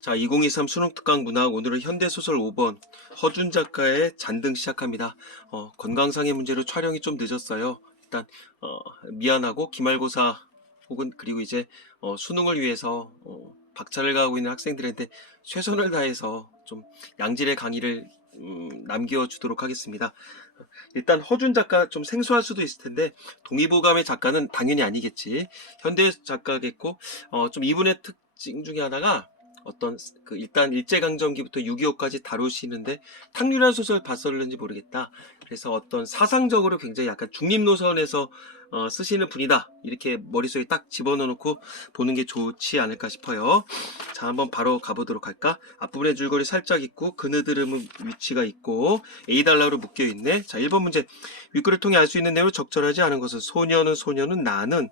자, 2023 수능특강 문학 오늘은 현대소설 5번 허준 작가의 잔등 시작합니다. 건강상의 문제로 촬영이 좀 늦었어요. 일단 미안하고 기말고사 혹은 그리고 이제 수능을 위해서 박차를 가하고 있는 학생들한테 최선을 다해서 좀 양질의 강의를 남겨주도록 하겠습니다. 일단 허준 작가 좀 생소할 수도 있을 텐데 동의보감의 작가는 당연히 아니겠지. 현대 작가겠고 좀 이분의 특징 중에 하나가 일단 일제강점기부터 6.25까지 다루시는데 탕류란 소설 봤었는지 모르겠다. 그래서 어떤 사상적으로 굉장히 약간 중립 노선에서 쓰시는 분이다. 이렇게 머릿속에 딱 집어넣고 보는 게 좋지 않을까 싶어요. 자, 한번 바로 가보도록 할까? 앞부분에 줄거리 살짝 있고 그느드름은 위치가 있고 A달러로 묶여있네. 자, 1번 문제. 윗글을 통해 알 수 있는 내용으로 적절하지 않은 것은 소녀는 나는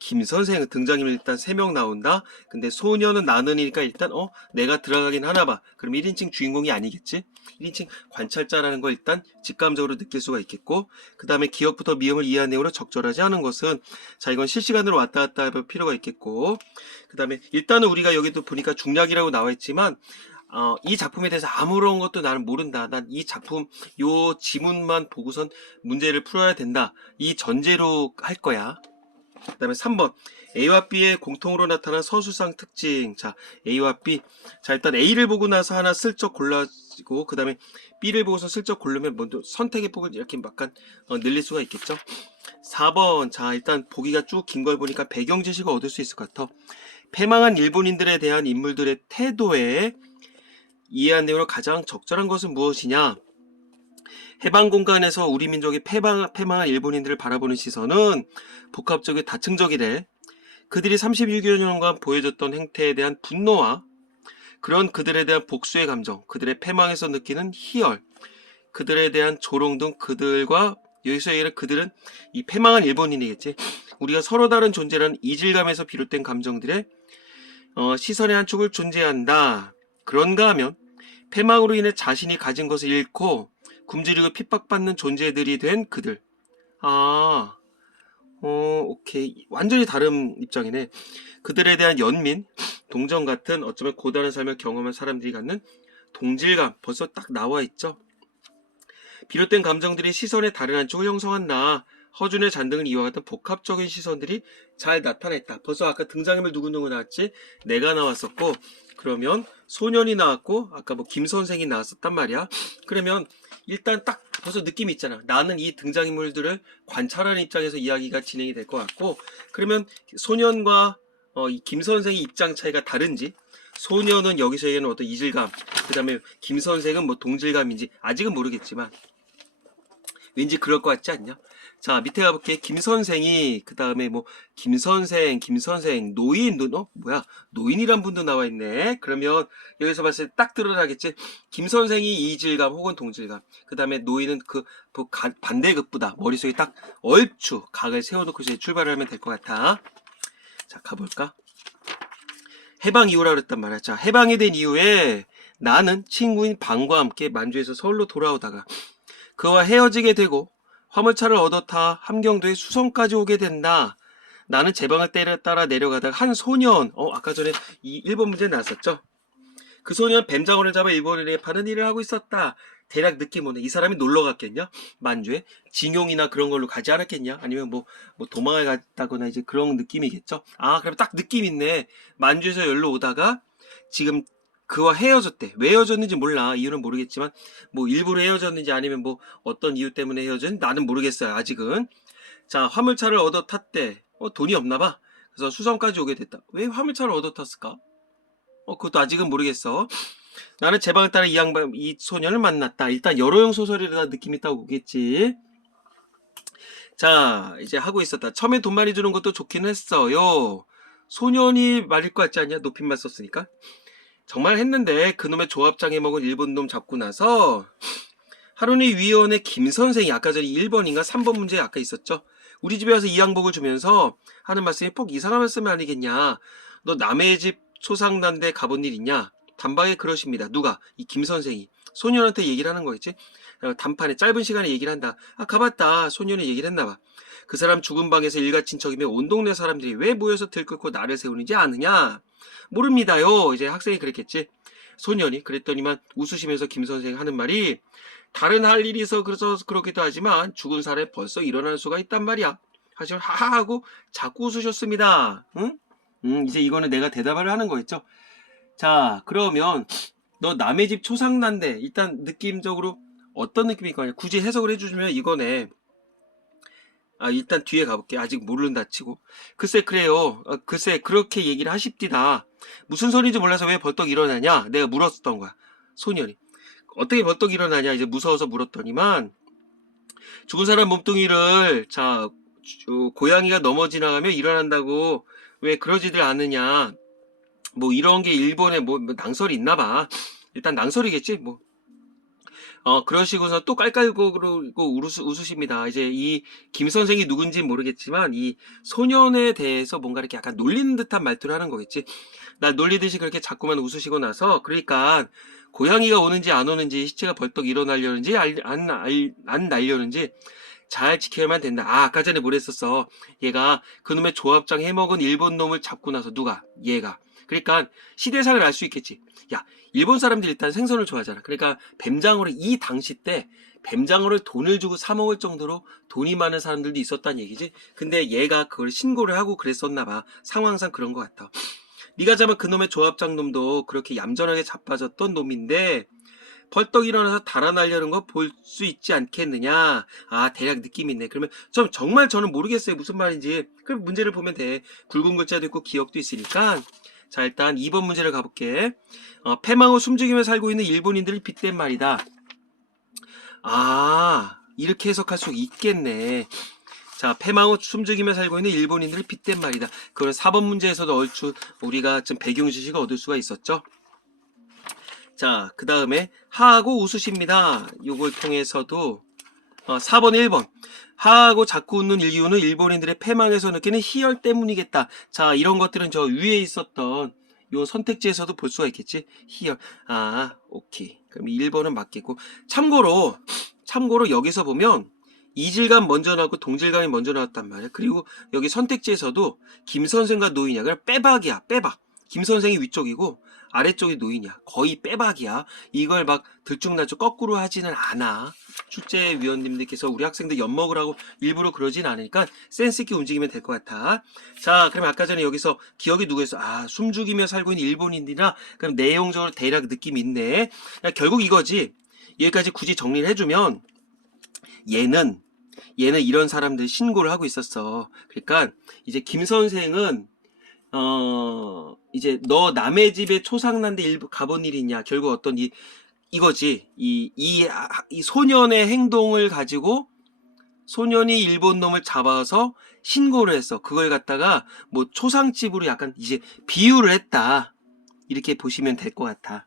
김선생 등장인물 일단 3명 나온다. 근데 소녀는 나는이니까 일단 내가 들어가긴 하나봐. 그럼 1인칭 주인공이 아니겠지? 1인칭 관찰자라는 걸 일단 직감적으로 느낄 수가 있겠고, 그 다음에 기억부터 미음을 이해한 내용으로 적절하지 않은 것은, 자, 이건 실시간으로 왔다 갔다 할 필요가 있겠고, 그 다음에 일단은 우리가 여기도 보니까 중략이라고 나와 있지만 이 작품에 대해서 아무런 것도 나는 모른다. 난 이 작품 요 지문만 보고선 문제를 풀어야 된다. 이 전제로 할 거야. 그 다음에 3번 A와 B의 공통으로 나타난 서술상 특징. 자, A와 B. 자, 일단 A를 보고 나서 하나 슬쩍 골라지고 그 다음에 B를 보고서 슬쩍 고르면 먼저 선택의 폭을 이렇게 약간 늘릴 수가 있겠죠. 4번. 자, 일단 보기가 쭉 긴 걸 보니까 배경 지식을 얻을 수 있을 것 같아. 패망한 일본인들에 대한 인물들의 태도에 이해한 내용으로 가장 적절한 것은 무엇이냐? 해방 공간에서 우리 민족이 패망한 일본인들을 바라보는 시선은 복합적이고 다층적이래. 그들이 36년간 보여줬던 행태에 대한 분노와 그런 그들에 대한 복수의 감정, 그들의 패망에서 느끼는 희열, 그들에 대한 조롱 등 그들과 여기서 얘기하는 그들은 이 패망한 일본인이겠지. 우리가 서로 다른 존재라는 이질감에서 비롯된 감정들의 시선의 한 축을 존재한다. 그런가 하면 패망으로 인해 자신이 가진 것을 잃고 굶주리고 핍박받는 존재들이 된 그들. 아, 오케이. 완전히 다른 입장이네. 그들에 대한 연민, 동정 같은 어쩌면 고단한 삶을 경험한 사람들이 갖는 동질감, 벌써 딱 나와 있죠. 비롯된 감정들이 시선의 다른 한쪽을 형성한다. 허준의 잔등은 이와 같은 복합적인 시선들이 잘 나타냈다. 벌써 아까 등장인물 누구누구 나왔지? 내가 나왔었고, 그러면 소년이 나왔고, 아까 뭐 김 선생이 나왔었단 말이야. 그러면 일단 딱 벌써 느낌이 있잖아. 나는 이 등장인물들을 관찰하는 입장에서 이야기가 진행이 될 것 같고, 그러면 소년과 이 김 선생의 입장 차이가 다른지, 소년은 여기서 얘기하는 어떤 이질감, 그 다음에 김 선생은 뭐 동질감인지 아직은 모르겠지만 왠지 그럴 것 같지 않냐? 자, 밑에 가볼게. 김선생이 그 다음에 뭐 김선생 노인 뭐야 노인이란 분도 나와 있네. 그러면 여기서 봤을 때 딱 드러나겠지. 김선생이 이질감 혹은 동질감, 그 다음에 노인은 반대급부다. 머릿속에 딱 얼추 각을 세워놓고 이제 출발을 하면 될 것 같아. 자, 가볼까? 해방 이후라 그랬단 말이야. 자, 해방이 된 이후에 나는 친구인 방과 함께 만주에서 서울로 돌아오다가 그와 헤어지게 되고 화물차를 얻어 타 함경도에 수성까지 오게 된다. 나는 제 방을 따라 내려가다가 한 소년, 아까 전에 이 1번 문제 나왔었죠. 그 소년 뱀장어를 잡아 일본인에게 파는 일을 하고 있었다. 대략 느낌 오네. 이 사람이 놀러 갔겠냐? 만주에 징용이나 그런 걸로 가지 않았겠냐? 아니면 뭐 도망을 갔다거나 이제 그런 느낌이겠죠. 아, 그럼 딱 느낌 있네. 만주에서 열로 오다가 지금 그와 헤어졌대. 왜 헤어졌는지 몰라. 이유는 모르겠지만 뭐 일부러 헤어졌는지 아니면 뭐 어떤 이유 때문에 헤어진 나는 모르겠어요. 아직은. 자, 화물차를 얻어 탔대. 돈이 없나 봐. 그래서 수성까지 오게 됐다. 왜 화물차를 얻어 탔을까? 그것도 아직은 모르겠어. 나는 제 방을 따라 이 소년을 만났다. 일단 여러형 소설이라 느낌 있다고 보겠지. 자, 이제 하고 있었다. 처음에 돈 많이 주는 것도 좋긴 했어요. 소년이 말일 것 같지 않냐? 높임말 썼으니까. 정말 했는데 그놈의 조합장에 먹은 일본 놈 잡고 나서 하루니 위원의 김 선생이 아까 전에 1번인가 3번 문제에 아까 있었죠. 우리 집에 와서 이 양복을 주면서 하는 말씀이 꼭 이상한 말씀이 아니겠냐. 너 남의 집 소상단대 가본 일 있냐? 단방에 그러십니다. 누가? 이 김 선생이. 소년한테 얘기를 하는 거겠지? 단판에 짧은 시간에 얘기를 한다. 아, 가봤다. 소년이 얘기를 했나봐. 그 사람 죽은 방에서 일가 친척이며 온 동네 사람들이 왜 모여서 들끓고 나를 세우는지 아느냐? 모릅니다요. 이제 학생이 그랬겠지. 소년이 그랬더니만 웃으시면서 김 선생 하는 말이 다른 할 일이 있어 그래서 그렇기도 하지만 죽은 사람이 벌써 일어날 수가 있단 말이야. 하시면 하하하고 자꾸 웃으셨습니다. 응? 이제 이거는 내가 대답을 하는 거겠죠. 자, 그러면 너 남의 집 초상난데 일단 느낌적으로 어떤 느낌일 거냐? 굳이 해석을 해주시면 이거네. 일단 뒤에 가볼게. 아직 모른다 치고. 글쎄, 그래요. 글쎄, 그렇게 얘기를 하십디다. 무슨 소리인지 몰라서 왜 벌떡 일어나냐? 내가 물었었던 거야. 소년이. 어떻게 벌떡 일어나냐? 이제 무서워서 물었더니만, 죽은 사람 몸뚱이를, 자, 고양이가 넘어 지나가면 일어난다고 왜 그러지들 않느냐? 뭐, 이런 게 일본에 뭐 낭설이 있나 봐. 일단 낭설이겠지? 뭐. 그러시고서 또 깔깔거리고 웃으십니다. 이제 이 김 선생이 누군지 모르겠지만 이 소년에 대해서 뭔가 이렇게 약간 놀리는 듯한 말투를 하는 거겠지. 날 놀리듯이 그렇게 자꾸만 웃으시고 나서 그러니까 고양이가 오는지 안 오는지 시체가 벌떡 일어나려는지 안 날려는지 잘 지켜야만 된다. 아까 전에 뭐랬었어. 얘가 그놈의 조합장 해먹은 일본 놈을 잡고 나서 누가? 얘가. 그러니까 시대상을 알 수 있겠지. 야, 일본 사람들이 일단 생선을 좋아하잖아. 그러니까 뱀장어를 이 당시 때 뱀장어를 돈을 주고 사 먹을 정도로 돈이 많은 사람들도 있었다는 얘기지. 근데 얘가 그걸 신고를 하고 그랬었나 봐. 상황상 그런 것 같아. 네가 잡은 그놈의 조합장 놈도 그렇게 얌전하게 자빠졌던 놈인데 벌떡 일어나서 달아나려는 거 볼 수 있지 않겠느냐. 대략 느낌이 있네. 그러면 정말 저는 모르겠어요. 무슨 말인지. 그럼 문제를 보면 돼. 굵은 글자도 있고 기억도 있으니까. 자, 일단 2번 문제를 가볼게. 패망 후 숨죽이며 살고 있는 일본인들을 빗댄 말이다. 이렇게 해석할 수 있겠네. 자, 패망 후 숨죽이며 살고 있는 일본인들을 빗댄 말이다. 그건 4번 문제에서도 얼추 우리가 좀 배경 지식을 얻을 수가 있었죠. 자, 그 다음에 하하고 웃으십니다. 요걸 통해서도 4번 1번 하하고 자꾸 웃는 이유는 일본인들의 패망에서 느끼는 희열 때문이겠다. 자, 이런 것들은 저 위에 있었던 요 선택지에서도 볼 수가 있겠지. 희열. 오케이. 그럼 1번은 맞겠고. 참고로 여기서 보면 이질감 먼저 나왔고 동질감이 먼저 나왔단 말이야. 그리고 여기 선택지에서도 김 선생과 노인이야. 그냥 빼박이야. 빼박. 김 선생이 위쪽이고 아래쪽이 노인이야. 거의 빼박이야. 이걸 막 들쭉날쭉 거꾸로 하지는 않아. 출제위원님들께서 우리 학생들 엿먹으라고 일부러 그러진 않으니까 센스있게 움직이면 될 것 같아. 자, 그럼 아까 전에 여기서 기억이 누구였어? 숨죽이며 살고 있는 일본인들이나 그럼 내용적으로 대략 느낌이 있네. 결국 이거지. 여기까지 굳이 정리를 해주면 얘는 이런 사람들 신고를 하고 있었어. 그러니까 이제 김 선생은 이제 너 남의 집에 초상난데 가본 일 있냐? 결국 어떤 이거지. 이 소년의 행동을 가지고 소년이 일본 놈을 잡아서 신고를 했어. 그걸 갖다가 뭐 초상집으로 약간 이제 비유를 했다. 이렇게 보시면 될 것 같아.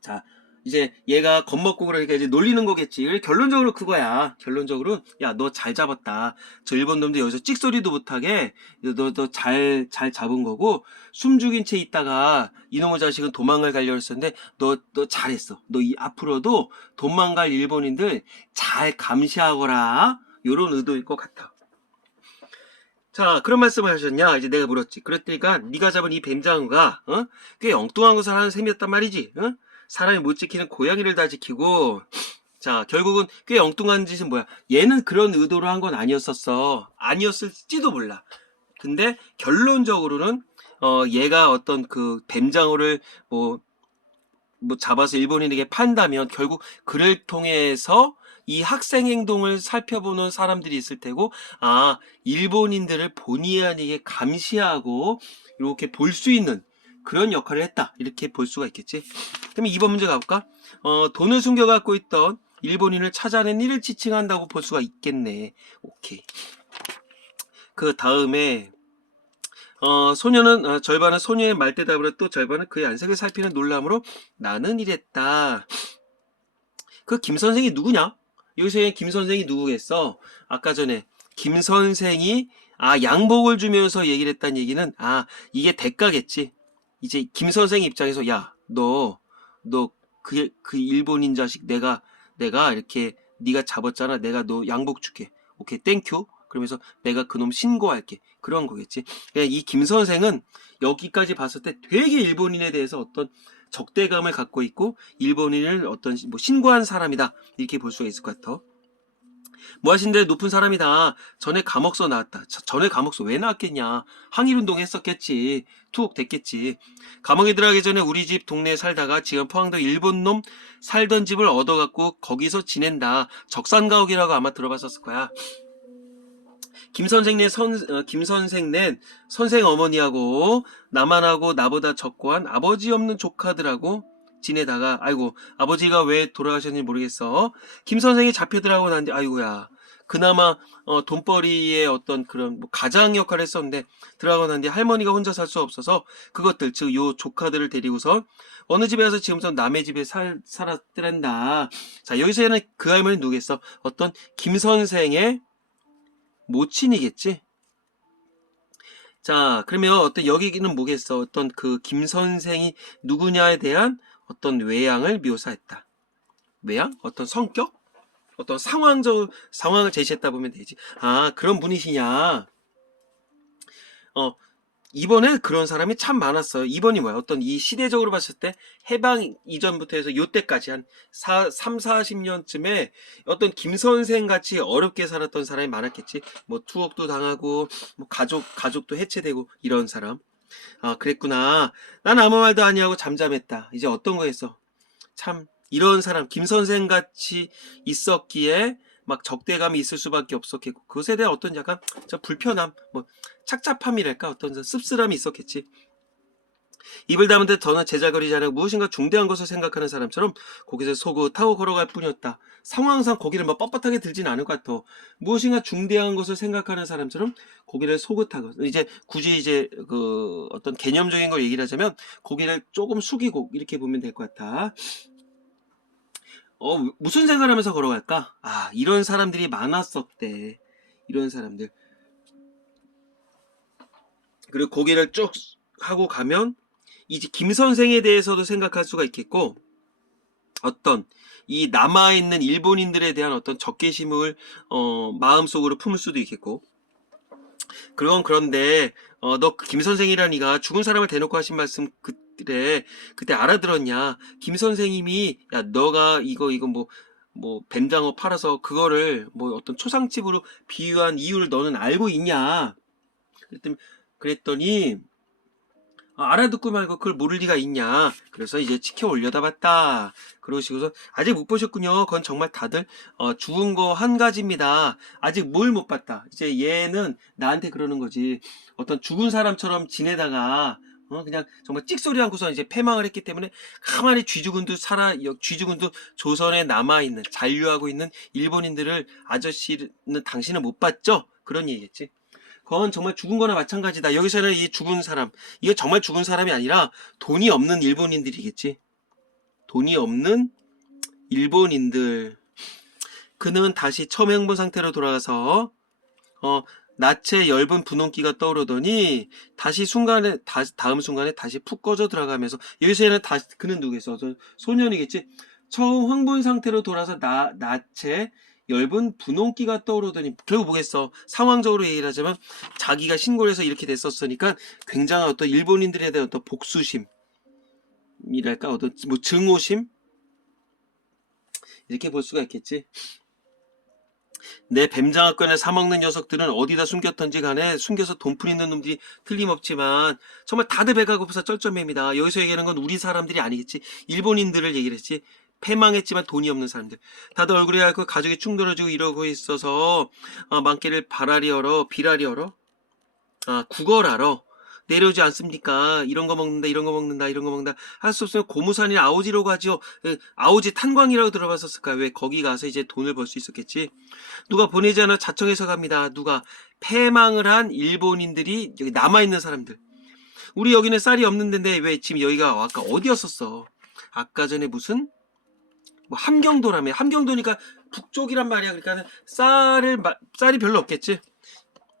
자, 이제 얘가 겁먹고 그러니까 이제 놀리는 거겠지. 결론적으로 그거야. 결론적으로 야, 너 잘 잡았다. 저 일본 놈들 여기서 찍소리도 못하게 너 잘 잡은 거고 숨 죽인 채 있다가 이놈의 자식은 도망을 가려고 했었는데 너 잘했어. 너 앞으로도 도망갈 일본인들 잘 감시하거라. 요런 의도일 것 같아. 자, 그런 말씀을 하셨냐? 이제 내가 물었지. 그랬더니까 네가 잡은 이 뱀장어가 꽤 엉뚱한 것을 하는 셈이었단 말이지. 사람이 못 지키는 고양이를 다 지키고. 자, 결국은 꽤 엉뚱한 짓은 뭐야? 얘는 그런 의도로 한 건 아니었었어. 아니었을지도 몰라. 근데 결론적으로는 얘가 어떤 그 뱀장어를 뭐 잡아서 일본인에게 판다면 결국 그를 통해서 이 학생 행동을 살펴보는 사람들이 있을 테고, 일본인들을 본의 아니게 감시하고 이렇게 볼 수 있는 그런 역할을 했다. 이렇게 볼 수가 있겠지. 그러면 2번 문제 가볼까? 돈을 숨겨갖고 있던 일본인을 찾아낸 이를 지칭한다고 볼 수가 있겠네. 오케이. 그 다음에 소녀는 절반은 소녀의 말대답으로 또 절반은 그의 안색을 살피는 놀람으로 나는 이랬다. 그 김 선생이 누구냐? 여기서 김 선생이 누구겠어? 아까 전에 김 선생이 양복을 주면서 얘기를 했다는 얘기는 이게 대가겠지. 이제 김 선생 입장에서 야, 너 그 일본인 자식 내가 이렇게 네가 잡았잖아. 내가 너 양복 줄게. 오케이, 땡큐. 그러면서 내가 그놈 신고할게. 그런 거겠지. 그냥 이 김 선생은 여기까지 봤을 때 되게 일본인에 대해서 어떤 적대감을 갖고 있고 일본인을 어떤 뭐 신고한 사람이다. 이렇게 볼 수가 있을 것 같아. 뭐 하신데 높은 사람이다. 전에 감옥서 나왔다. 전에 감옥서 왜 나왔겠냐. 항일운동 했었겠지. 투옥 됐겠지. 감옥에 들어가기 전에 우리 집 동네에 살다가 지금 포항도 일본 놈 살던 집을 얻어갖고 거기서 지낸다. 적산가옥이라고 아마 들어봤었을 거야. 김 선생네 선생 어머니하고 나만하고 나보다 적고한 아버지 없는 조카들하고 지내다가 아이고 아버지가 왜 돌아가셨는지 모르겠어. 김 선생이 잡혀들어가고 난뒤 아이고야 그나마 돈벌이의 어떤 그런 뭐 가장 역할을 했었는데 들어가고 난 뒤 할머니가 혼자 살 수 없어서 그것들 즉 요 조카들을 데리고서 어느 집에 가서 지금선 남의 집에 살았더란다. 자 여기서는 그 할머니 누구겠어? 어떤 김 선생의 모친이겠지. 자, 그러면 어떤 여기는 뭐겠어? 어떤 그 김 선생이 누구냐에 대한 어떤 외양을 묘사했다. 외양? 어떤 성격? 어떤 상황을 제시했다 보면 되지. 아, 그런 분이시냐? 이번에 그런 사람이 참 많았어요. 이번이 뭐야? 어떤 이 시대적으로 봤을 때 해방 이전부터 해서 요때까지 한 3, 40년쯤에 어떤 김 선생 같이 어렵게 살았던 사람이 많았겠지. 뭐 투옥도 당하고 뭐 가족도 해체되고 이런 사람. 아, 그랬구나. 난 아무 말도 아니하고 잠잠했다. 이제 어떤 거였어? 참 이런 사람 김 선생 같이 있었기에 막 적대감이 있을 수밖에 없었겠고 그것에 대한 어떤 약간 불편함, 뭐 착잡함이랄까 어떤 씁쓸함이 있었겠지. 입을 다문 데 더는 제잘거리지 않고 무엇인가 중대한 것을 생각하는 사람처럼 고개를 소긋하고 걸어갈 뿐이었다. 상황상 고개를 막 뻣뻣하게 들진 않을 것 같아. 무엇인가 중대한 것을 생각하는 사람처럼 고개를 소긋하고 이제 굳이 이제 그 어떤 개념적인 걸 얘기를 하자면 고개를 조금 숙이고 이렇게 보면 될 것 같아. 무슨 생각을 하면서 걸어갈까? 아, 이런 사람들이 많았었대. 이런 사람들. 그리고 고개를 쭉 하고 가면 이제 김 선생에 대해서도 생각할 수가 있겠고 어떤 이 남아있는 일본인들에 대한 어떤 적개심을 마음속으로 품을 수도 있겠고 그런데 너 김 선생이라니가 죽은 사람을 대놓고 하신 말씀 그때 알아들었냐? 김 선생님이 야 너가 이거 뭐 뱀장어 팔아서 그거를 뭐 어떤 초상집으로 비유한 이유를 너는 알고 있냐? 그랬더니 알아듣고 말고 그걸 모를 리가 있냐? 그래서 이제 치켜 올려다 봤다. 그러시고서 아직 못 보셨군요. 그건 정말 다들 죽은 거 한 가지입니다. 아직 뭘 못 봤다. 이제 얘는 나한테 그러는 거지. 어떤 죽은 사람처럼 지내다가 그냥 정말 찍소리 않고서 이제 패망을 했기 때문에 가만히 쥐죽은두 조선에 남아있는 잔류하고 있는 일본인들을 아저씨는 당신은 못 봤죠? 그런 얘기겠지. 그건 정말 죽은 거나 마찬가지다. 여기서는 이 죽은 사람, 이거 정말 죽은 사람이 아니라 돈이 없는 일본인들이겠지. 돈이 없는 일본인들. 그는 다시 처형본 상태로 돌아가서 낯에 엷은 분홍기가 떠오르더니 다음 순간에 다시 푹 꺼져 들어가면서 여기서는 다시 그는 누구겠어? 소년이겠지. 처음 황본 상태로 돌아서 낯에 엷은 분홍기가 떠오르더니 결국 뭐겠어? 상황적으로 얘기를 하자면 자기가 신고를 해서 이렇게 됐었으니까 굉장한 어떤 일본인들에 대한 어떤 복수심이랄까 어떤 뭐 증오심 이렇게 볼 수가 있겠지. 내 뱀장어권에 사먹는 녀석들은 어디다 숨겼던지 간에 숨겨서 돈 풀리는 놈들이 틀림없지만 정말 다들 배가 고파서 쩔쩔맵니다. 여기서 얘기하는 건 우리 사람들이 아니겠지. 일본인들을 얘기를 했지. 패망했지만 돈이 없는 사람들. 다들 얼굴에 앓고 가족이 충돌해지고 이러고 있어서 만개를 비라리 얼어 구걸하러 내려오지 않습니까? 이런 거 먹는다 할 수 없으면 고무산이 아오지라고 하죠. 아오지 탄광이라고 들어봤었을까요? 왜 거기 가서 이제 돈을 벌 수 있었겠지. 누가 보내지 않아 자청해서 갑니다. 누가 패망을 한 일본인들이 여기 남아있는 사람들. 우리 여기는 쌀이 없는 데인데 왜 지금 여기가 아까 어디였었어? 아까 전에 무슨 뭐 함경도라며. 함경도니까 북쪽이란 말이야. 그러니까 쌀이 별로 없겠지.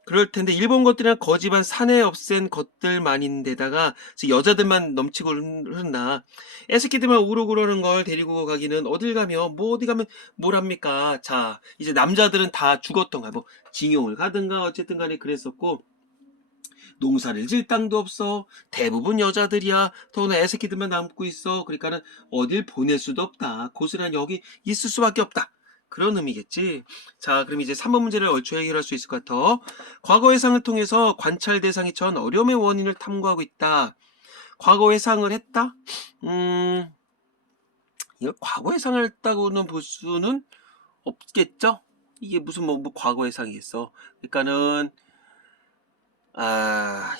그럴 텐데 일본 것들이랑 거지만 사내 없앤 것들만인데다가 여자들만 넘치고 흐른다. 애새끼들만 우르고 그러는 걸 데리고 가기는 어딜 가면 뭐 어디 가면 뭘 합니까? 자, 이제 남자들은 다 죽었던가 뭐 징용을 가든가 어쨌든 간에 그랬었고, 농사를 질 땅도 없어. 대부분 여자들이야. 더구나 애새끼들만 남고 있어. 그러니까는 어딜 보낼 수도 없다. 고스란히 여기 있을 수밖에 없다. 그런 의미겠지. 자, 그럼 이제 3번 문제를 얼추 해결할 수 있을 것 같아. 과거 회상을 통해서 관찰 대상이 처한 어려움의 원인을 탐구하고 있다. 과거 회상을 했다? 이거 과거 회상을 했다고는 볼 수는 없겠죠? 이게 무슨 뭐 과거 회상이겠어. 그러니까는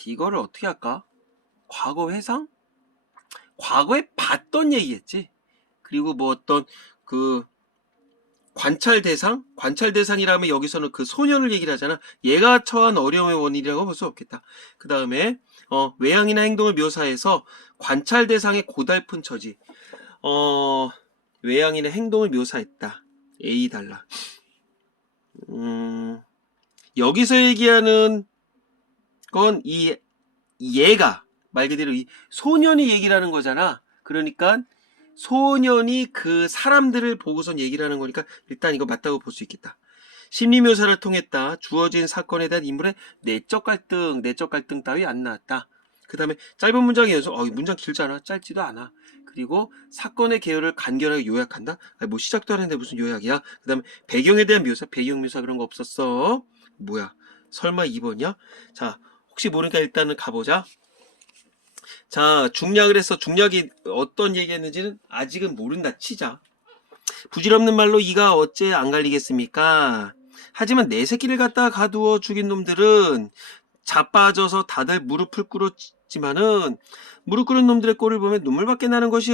이거를 어떻게 할까? 과거 회상? 과거에 봤던 얘기겠지. 그리고 뭐 어떤 그 관찰 대상? 관찰 대상이라면 여기서는 그 소년을 얘기를 하잖아. 얘가 처한 어려움의 원인이라고 볼 수 없겠다. 그 다음에 외향이나 행동을 묘사해서 관찰 대상의 고달픈 처지. 외향인의 행동을 묘사했다. A 달라. 여기서 얘기하는 건 얘가 말 그대로 이 소년이 얘기를 하는 거잖아. 그러니까 소년이 그 사람들을 보고선 얘기를 하는 거니까 일단 이거 맞다고 볼 수 있겠다. 심리 묘사를 통했다. 주어진 사건에 대한 인물의 내적 갈등 따위 안 나왔다. 그 다음에 짧은 문장의 연속. 문장 길잖아. 짧지도 않아. 그리고 사건의 개요를 간결하게 요약한다. 뭐 시작도 하는데 무슨 요약이야. 그 다음에 배경에 대한 묘사, 배경 묘사 그런 거 없었어. 뭐야? 설마 2번이야? 자, 혹시 모르니까 일단은 가보자. 자, 중략을 해서 중략이 어떤 얘기했는지는 아직은 모른다 치자. 부질없는 말로 이가 어째 안 갈리겠습니까? 하지만 내 새끼를 갖다 가두어 죽인 놈들은 자빠져서 다들 무릎을 꿇었지만은 무릎 꿇은 놈들의 꼴을 보면 눈물밖에 나는 것이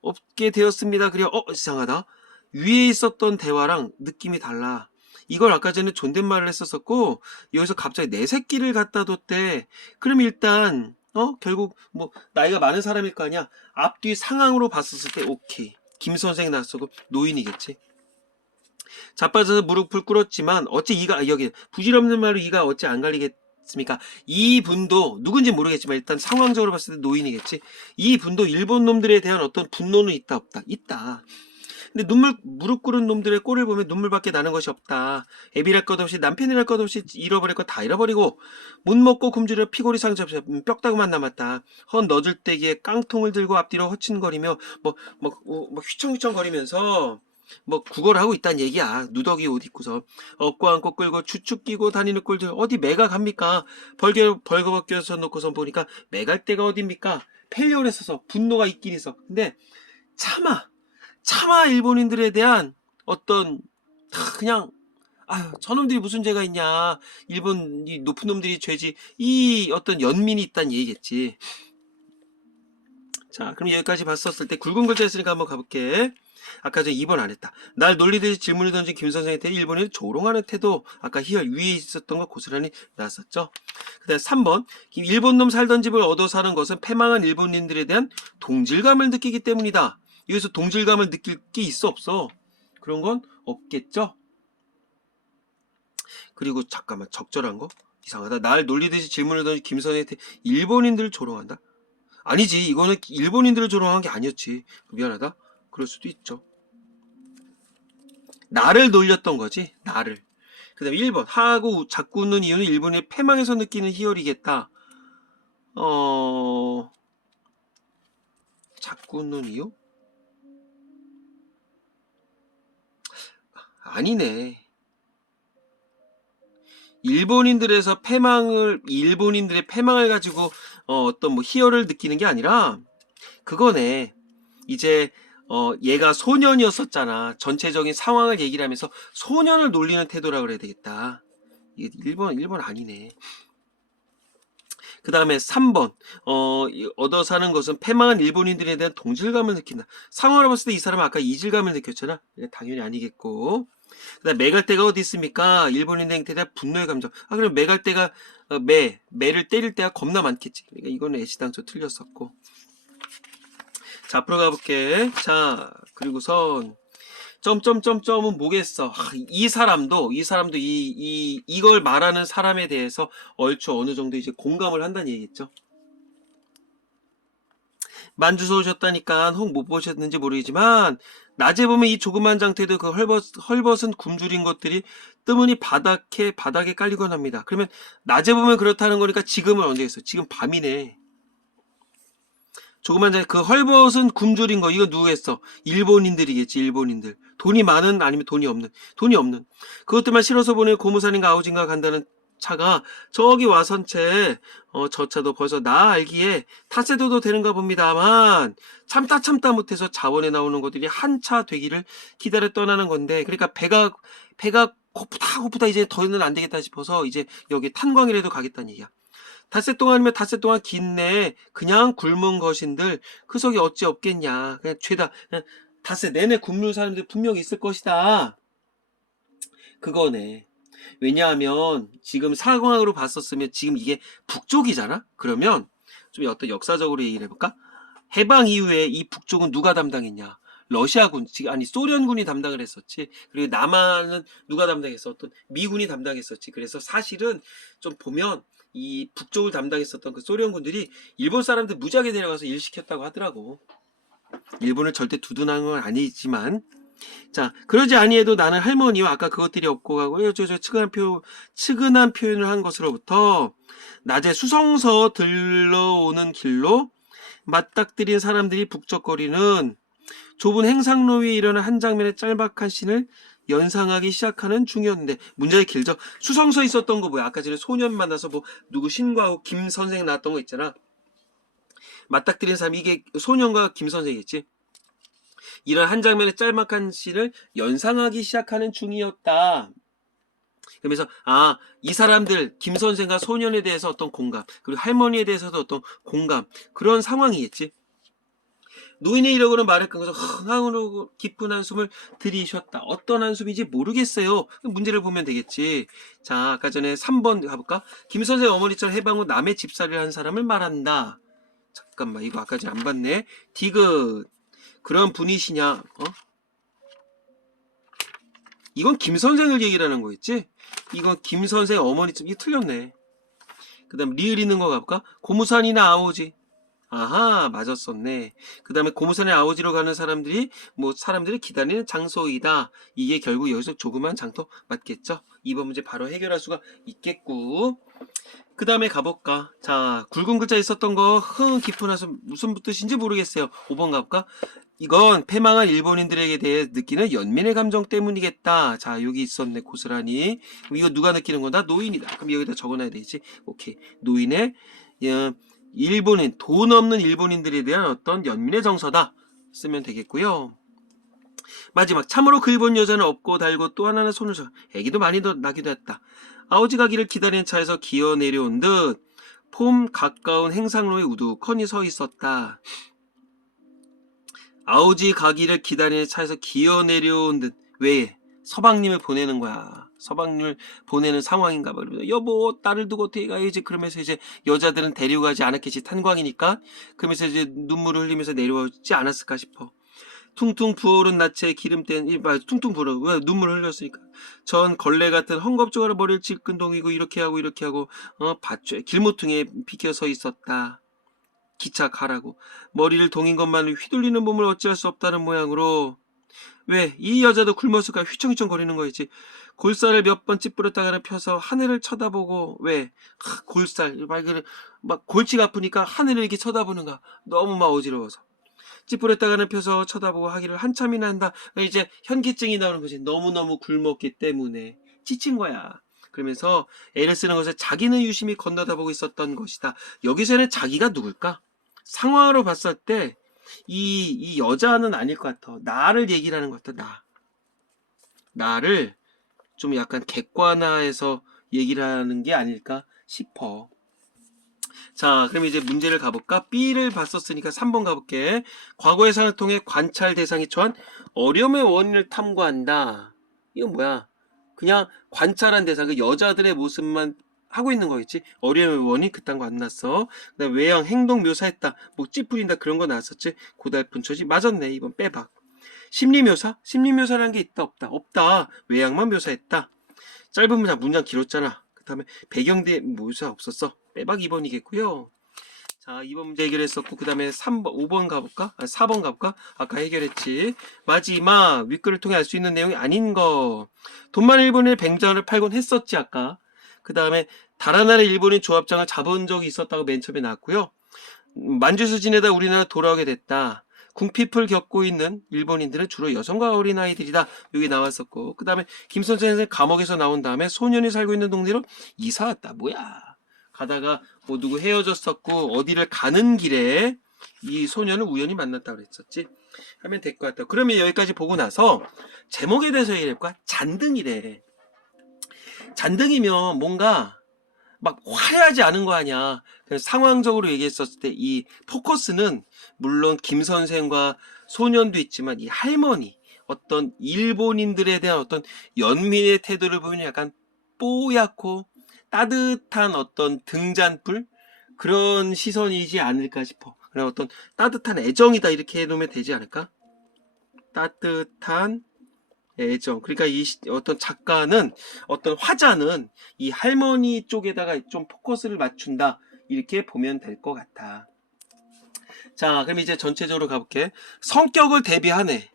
없게 되었습니다. 그래, 이상하다. 위에 있었던 대화랑 느낌이 달라. 이걸 아까 전에 존댓말을 했었었고 여기서 갑자기 내 새끼를 갖다 뒀대. 그럼 일단 결국 뭐 나이가 많은 사람일 거 아니야. 앞뒤 상황으로 봤었을 때 오케이. 김 선생 나서고 노인이겠지. 자빠져서 무릎을 꿇었지만 어째 이가 여기 부질없는 말로 이가 어째 안 갈리겠습니까? 이 분도 누군지 모르겠지만 일단 상황적으로 봤을 때 노인이겠지. 이 분도 일본 놈들에 대한 어떤 분노는 있다 없다? 있다. 근데 무릎 꿇은 놈들의 꼴을 보면 눈물밖에 나는 것이 없다. 애비랄 것 없이 남편이랄 것 없이 잃어버릴 거 다 잃어버리고 못 먹고 굶주려 피골이 상처 없이 뼈다구만 남았다. 헌 너줄대기에 깡통을 들고 앞뒤로 허친거리며 휘청휘청 거리면서 구걸을 하고 있다는 얘기야. 누더기 옷 입고서 업고 안고 끌고 추축 끼고 다니는 꼴들 어디 매가 갑니까? 벌거벗겨서 놓고선 보니까 매갈 데가 어딥니까? 펠리올 했어서 분노가 있긴 있어. 근데 차마 일본인들에 대한 어떤 그냥 저놈들이 무슨 죄가 있냐, 일본 이 높은 놈들이 죄지, 이 어떤 연민이 있다는 얘기겠지. 자, 그럼 여기까지 봤었을 때 굵은 글자 했으니까 한번 가볼게. 아까 저 2번 안 했다. 날 놀리듯이 질문을 던진 김 선생한테 일본인을 조롱하는 태도, 아까 희열 위에 있었던 거 고스란히 나왔었죠. 그 다음에 3번 일본 놈 살던 집을 얻어 사는 것은 패망한 일본인들에 대한 동질감을 느끼기 때문이다. 여기서 동질감을 느낄 게 있어 없어? 그런 건 없겠죠? 그리고 잠깐만, 적절한 거? 이상하다. 날 놀리듯이 질문을 던진 김선희한테 일본인들을 조롱한다? 아니지, 이거는 일본인들을 조롱한 게 아니었지. 미안하다. 그럴 수도 있죠. 나를 놀렸던 거지. 나를. 그 다음에 1번 하하고 자꾸 웃는 이유는 일본의 패망에서 느끼는 희열이겠다. 자꾸 웃는 이유? 아니네. 일본인들의 패망을 가지고 어떤 희열을 느끼는 게 아니라 그거네. 이제 얘가 소년이었었잖아. 전체적인 상황을 얘기를 하면서 소년을 놀리는 태도라 그래야 되겠다. 이게 1번 아니네. 그 다음에 3번 얻어 사는 것은 패망한 일본인들에 대한 동질감을 느낀다. 상황을 봤을 때 이 사람은 아까 이질감을 느꼈잖아. 당연히 아니겠고. 그 다음에 매갈 데가 어디 있습니까? 일본인의 행태에 대한 분노의 감정. 그럼 매갈 데가 매를 때릴 때가 겁나 많겠지. 그러니까 이거는 애시당초 틀렸었고. 자, 앞으로 가볼게. 자, 그리고선 점점점점은 뭐겠어. 이 사람도 이걸 말하는 사람에 대해서 얼추 어느 정도 이제 공감을 한다는 얘기겠죠. 만주서 오셨다니까 혹 못 보셨는지 모르겠지만 낮에 보면 이 조그만 장태도 그 헐벗은 굶주린 것들이 뜨문이 바닥에 깔리곤 합니다. 그러면 낮에 보면 그렇다는 거니까 지금은 언제 했어? 지금 밤이네. 조그만 장 그 헐벗은 굶주린 거 이거 누구 했어? 일본인들이겠지. 일본인들. 돈이 많은 아니면 돈이 없는 그것들만 실어서 보내 고무산인가 아우진가 간다는 차가 저기 와선채 저 차도 벌써 나 알기에 타세도도 되는가 봅니다만 참다 못해서 자원에 나오는 것들이 한 차 되기를 기다려 떠나는 건데 그러니까 배가 고프다 이제 더는 안 되겠다 싶어서 이제 여기 탄광이라도 가겠다는 얘기야. 닷새 동안이면 닷새 동안 긴내 그냥 굶은 것인들 그 속에 어찌 없겠냐. 그냥 죄다 그냥 닷새 내내 굶는 사람들 분명히 있을 것이다. 그거네. 왜냐하면 지금 상황으로 봤었으면 지금 이게 북쪽이잖아? 그러면 좀 어떤 역사적으로 얘기를 해볼까? 해방 이후에 이 북쪽은 누가 담당했냐? 러시아군, 아니 소련군이 담당을 했었지. 그리고 남한은 누가 담당했어? 어떤 미군이 담당했었지. 그래서 사실은 좀 보면 이 북쪽을 담당했었던 그 소련군들이 일본 사람들 무지하게 데려가서 일 시켰다고 하더라고. 일본을 절대 두둔한 건 아니지만 자, 그러지 아니해도 나는 할머니와 아까 그것들이 없고 가고 저 측은한 표현을 한 것으로부터 낮에 수성서 들러오는 길로 맞닥뜨린 사람들이 북적거리는 좁은 행상로 위에 일어난 한 장면의 짤막한 씬을 연상하기 시작하는 중이었는데 문제가 길죠. 수성서 있었던 거 뭐야? 아까 전에 소년 만나서 뭐 누구 신과하고 김 선생 나왔던 거 있잖아. 맞닥뜨린 사람 이게 소년과 김 선생이겠지. 이런 한 장면의 짤막한 씬을 연상하기 시작하는 중이었다. 그러면서 이 사람들 김 선생과 소년에 대해서 어떤 공감 그리고 할머니에 대해서도 어떤 공감 그런 상황이겠지. 노인의 이력으로 말을 끊고서 흥황으로 깊은 한숨을 들이쉬었다. 어떤 한숨인지 모르겠어요. 문제를 보면 되겠지. 자, 아까 전에 3번 가볼까? 김 선생 어머니처럼 해방 후 남의 집살이를 한 사람을 말한다. 잠깐만 이거 아까 전에 안 봤네. 디귿 그런 분이시냐? 이건 김 선생을 얘기를 하는 거였지? 이건 김 선생 어머니쯤 이게 틀렸네. 그 다음 리을 있는 거 가볼까? 고무산이나 아오지. 아하 맞았었네. 그 다음에 고무산에 아오지로 가는 사람들이 기다리는 장소이다. 이게 결국 여기서 조그만 장터 맞겠죠? 이번 문제 바로 해결할 수가 있겠고. 그 다음에 가볼까? 자, 굵은 글자 있었던 거 깊은 한숨 무슨 뜻인지 모르겠어요. 5번 가볼까? 이건 패망한 일본인들에게 대해 느끼는 연민의 감정 때문이겠다. 자, 여기 있었네, 고스란히. 이거 누가 느끼는 거다? 노인이다. 그럼 여기다 적어놔야 되지. 오케이. 노인의 일본인, 돈 없는 일본인들에 대한 어떤 연민의 정서다. 쓰면 되겠고요. 마지막, 참으로 그 일본 여자는 없고 달고 또 하나는 손을 줘. 애기도 많이 나기도 했다. 아오지 가기를 기다리는 차에서 기어 내려온 듯 폼 가까운 행상로에 우두커니 서 있었다. 아오지 가기를 기다리는 차에서 기어 내려온 듯 왜? 서방님을 보내는 거야. 서방님을 보내는 상황인가 봐. 그러면서 여보 딸을 두고 어떻게 가야지. 그러면서 이제 여자들은 데려가지 않았겠지. 탄광이니까. 그러면서 이제 눈물을 흘리면서 내려오지 않았을까 싶어. 퉁퉁 부어오른 나체에 기름땐 퉁퉁 부어 왜 눈물 흘렸으니까 전 걸레 같은 헝겊조가로 머리를 질끈동이고 이렇게 하고 밭에 길모퉁이에 비켜 서 있었다. 기차 가라고 머리를 동인 것만을 휘둘리는 몸을 어찌할 수 없다는 모양으로 왜 이 여자도 굶었을까 휘청휘청 거리는 거였지. 골살을 몇 번 찌푸렸다가는 펴서 하늘을 쳐다보고 왜 골살 막 골치가 아프니까 하늘을 이렇게 쳐다보는가 너무 막 어지러워서 찌푸렸다가는 펴서 쳐다보고 하기를 한참이나 한다. 이제 현기증이 나오는 거지. 너무너무 굶었기 때문에 지친 거야. 그러면서 애를 쓰는 것을 자기는 유심히 건너다보고 있었던 것이다. 여기서는 자기가 누굴까? 상황으로 봤을 때 이 여자는 아닐 것 같아. 나를 얘기를 하는 것 같아. 나를 좀 약간 객관화해서 얘기를 하는 게 아닐까 싶어. 자, 그럼 이제 문제를 가볼까? B를 봤었으니까 3번 가볼게. 과거의 상을 통해 관찰 대상이 처한 어려움의 원인을 탐구한다. 이건 뭐야? 그냥 관찰한 대상, 그 여자들의 모습만 하고 있는 거겠지? 어려움의 원인 그딴 거 안 났어. 그다음 외양, 행동 묘사했다. 뭐 찌푸린다 그런 거 나왔었지? 고달픈 처지 맞았네. 이번 빼봐. 심리묘사? 심리묘사라는 게 있다 없다? 없다. 외양만 묘사했다. 짧은 문장 길었잖아. 그 다음에 배경대 묘사 없었어. 빼박 2번이겠고요. 자, 2번 문제 해결했었고, 그 다음에 3번, 5번 가볼까? 4번 가볼까? 아까 해결했지. 마지막, 윗글을 통해 알 수 있는 내용이 아닌 거. 돈 많은 일본인의 뱅장을 팔곤 했었지, 아까. 그 다음에, 달아나라 일본인 조합장을 잡은 적이 있었다고 맨 처음에 나왔고요. 만주에서 지내다 우리나라 돌아오게 됐다. 궁핍을 겪고 있는 일본인들은 주로 여성과 어린아이들이다. 여기 나왔었고, 그 다음에 김선 생은 감옥에서 나온 다음에 소년이 살고 있는 동네로 이사 왔다. 뭐야? 가다가 뭐 누구 헤어졌었고 어디를 가는 길에 이 소년을 우연히 만났다 그랬었지. 하면 될 것 같다. 그러면 여기까지 보고 나서 제목에 대해서 얘기할까? 잔등이래. 잔등이면 뭔가 막 화려하지 않은 거 아니야. 그래서 상황적으로 얘기했었을 때 이 포커스는 물론 김 선생과 소년도 있지만 이 할머니, 어떤 일본인들에 대한 어떤 연민의 태도를 보면 약간 뽀얗고 따뜻한 어떤 등잔불 그런 시선이지 않을까 싶어. 그냥 어떤 따뜻한 애정이다 이렇게 해놓으면 되지 않을까? 따뜻한 애정. 그러니까 이 어떤 작가는 어떤 화자는 이 할머니 쪽에다가 좀 포커스를 맞춘다 이렇게 보면 될 것 같아. 자, 그럼 이제 전체적으로 가볼게. 성격을 대비하네.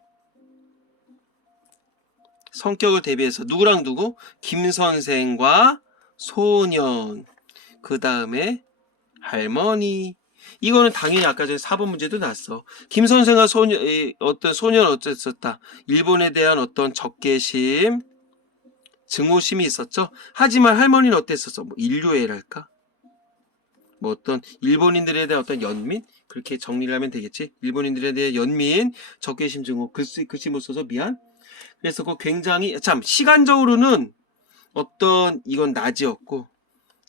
성격을 대비해서 누구랑 누구? 김 선생과 소년. 그 다음에 할머니. 이거는 당연히 아까 전에 4번 문제도 났어. 김 선생과 어떤 소년 어쨌었다. 일본에 대한 어떤 적개심, 증오심이 있었죠. 하지만 할머니는 어땠었어? 뭐 인류애랄까? 뭐 어떤 일본인들에 대한 어떤 연민? 그렇게 정리를 하면 되겠지. 일본인들에 대한 연민, 적개심, 증오. 글씨 못 써서 미안. 그래서 그 굉장히 참 시간적으로는 어떤 이건 낮이었고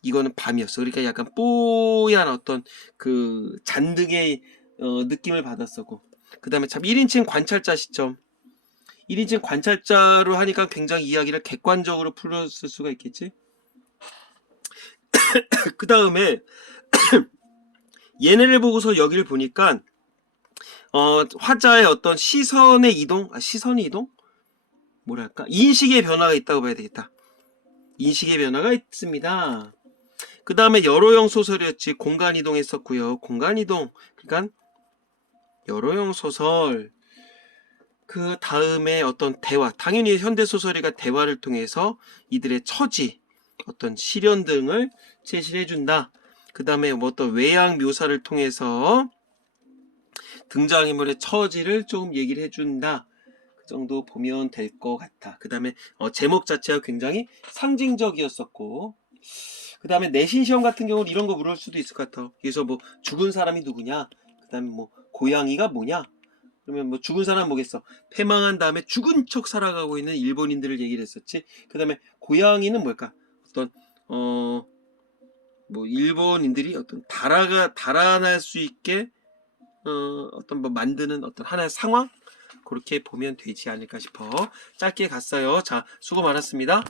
이거는 밤이었어. 그러니까 약간 뽀얀 어떤 그 잔등의 느낌을 받았었고. 그 다음에 참 1인칭 관찰자 시점. 1인칭 관찰자로 하니까 굉장히 이야기를 객관적으로 풀었을 수가 있겠지. 그 다음에 얘네를 보고서 여기를 보니까 화자의 어떤 시선의 이동, 시선의 이동? 뭐랄까? 인식의 변화가 있다고 봐야 되겠다. 인식의 변화가 있습니다. 그 다음에 여로형 소설이었지. 공간 이동했었고요. 공간 이동. 그러니까 여로형 소설. 그 다음에 어떤 대화. 당연히 현대 소설이가 대화를 통해서 이들의 처지, 어떤 시련 등을 제시를 해준다. 그 다음에 뭐 어떤 외양 묘사를 통해서 등장인물의 처지를 좀 얘기를 해준다. 그 정도 보면 될 것 같아. 그 다음에 제목 자체가 굉장히 상징적이었었고, 그 다음에 내신 시험 같은 경우는 이런 거 물을 수도 있을 것 같아. 그래서 뭐 죽은 사람이 누구냐, 그 다음에 뭐 고양이가 뭐냐, 그러면 뭐 죽은 사람 뭐겠어. 패망한 다음에 죽은 척 살아가고 있는 일본인들을 얘기를 했었지. 그 다음에 고양이는 뭘까? 어떤 뭐 일본인들이 어떤 달아날 수 있게 어떤 뭐 만드는 어떤 하나의 상황, 그렇게 보면 되지 않을까 싶어. 짧게 갔어요. 자, 수고 많았습니다.